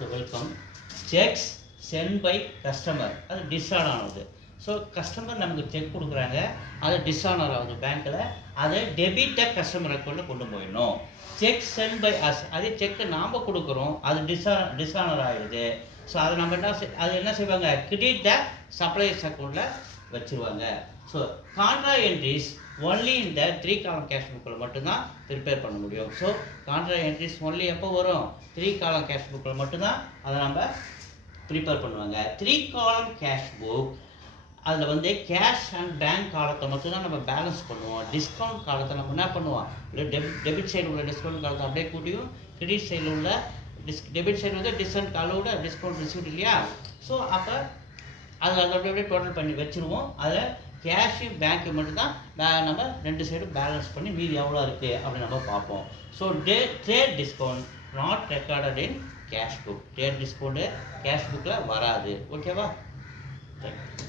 So welcome. Cheques sent by customer அது dishonour ஆகுது. So customer நமக்கு செக் கொடுக்குறாங்க, அது டிஸ்ஆனர் ஆகுது பேங்க்கில், அதை டெபிட்டை கஸ்டமர் அக்கௌண்ட்டில் கொண்டு போயிடணும். செக் சென்ட் பை அஸ், அதே செக்கு நாம் கொடுக்குறோம், அது டிஸ்ஆனர் ஆகிடுது. ஸோ அதை நம்ம என்ன செய்வாங்க, கிரெடிட்டை சப்ளையர்ஸ் அக்கௌண்ட்டில் வச்சுருவாங்க. ஸோ கான்ட்ரா என்ட்ரிஸ் ஒன்லி இந்த 3 காலம் கேஷ் புக்கில் மட்டும்தான் ப்ரிப்பேர் பண்ண முடியும். ஸோ கான்ட்ரா என்ட்ரிஸ் ஒன்லி எப்போ வரும், 3 காலம் கேஷ் புக்கில் மட்டும்தான் அதை நம்ம ப்ரிப்பேர் பண்ணுவாங்க. 3 காலம் கேஷ் புக் அதில் வந்து கேஷ் அண்ட் பேங்க் காலத்தை மட்டும்தான் நம்ம பேலன்ஸ் பண்ணுவோம். டிஸ்கவுண்ட் காலத்தை நம்ம என்ன பண்ணுவோம், இல்லை டெபிட் சைடு உள்ள டிஸ்கவுண்ட் காலத்தை அப்படியே கூட்டியும், கிரெடிட் சைடில் உள்ள டெபிட் சைடு வந்து டிஸ்கவுண்ட் காலோட டிஸ்கவுண்ட் ரிசீவ்ட் இல்லையா. ஸோ அப்போ அதை அப்படியே டோட்டல் பண்ணி வச்சுருவோம். அதில் கேஷு பேங்க்கு மட்டும்தான் நம்ம 2 சைடும் பேலன்ஸ் பண்ணி மீதி எவ்வளோ இருக்குது அப்படின்னு நம்ம பார்ப்போம். So trade discount not recorded in cash book. Trade discount cash புக்கில் வராது. ஓகேவா? தேங்க்யூ.